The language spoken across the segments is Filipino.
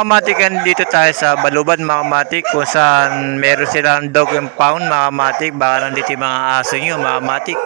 mga kamatik, dito tayo sa Baluban mga kamatik, kung saan meron silang dog impound mga kamatik. Baka nandito yung mga aso nyo mga kamatik.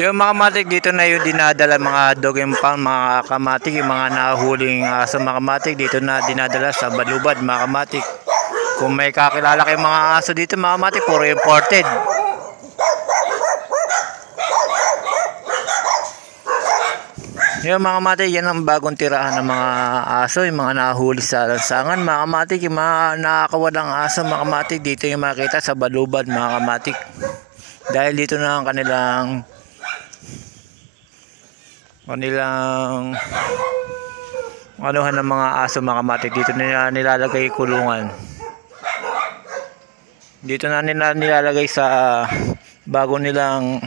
Yung mga kamatik, dito na yung dinadala mga dog impound mga kamatik. Yung mga nahuling aso mga kamatik, dito na dinadala sa Baluban mga kamatik. Kung may kakilala kayong mga aso dito mga kamatik, puro imported. Yung mga kamatik, yan ang bagong tirahan ng mga aso. Yung mga nahuli sa lansangan mga kamatik. Yung mga nakakawalang aso mga kamatik, dito yung makita sa Baluban mga kamatik. Dahil dito na ang kanilang anuhan ng mga aso mga kamatik. Dito nila nilalagay kulungan. Dito na nila nilalagay sa bago nilang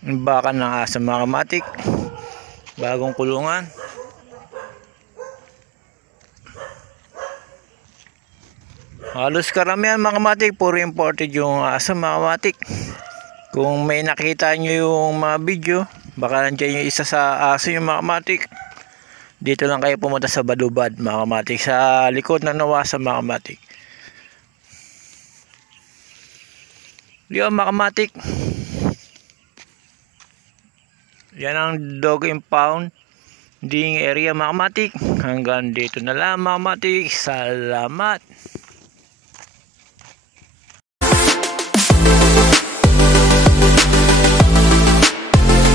bakan ng aso mga kamatik. Bagong kulungan. Halos karamihan mga kamatik, puro imported yung aso mga kamatik. Kung may nakita nyo yung mga video, baka nandiyan yung isa sa aso yung mga kamatik. Dito lang kayo pumunta sa Baluban mga kamatik, sa likod ng Nawasa mga kamatik. Yung mga kamatik, yan ang dog impound ding area mga kamatik. Hanggang dito na lang mga kamatik. Salamat.